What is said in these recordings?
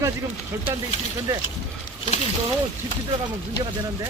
여기가 지금 절단돼 있으니까 근데 저기 너무 깊이 들어가면 문제가 되는데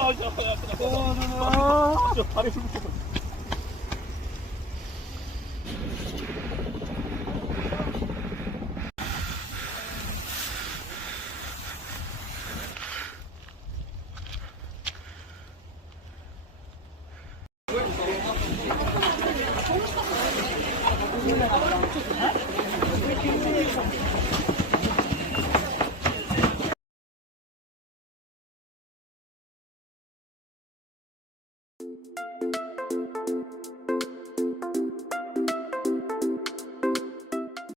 아, 저 다리 좀 붙어.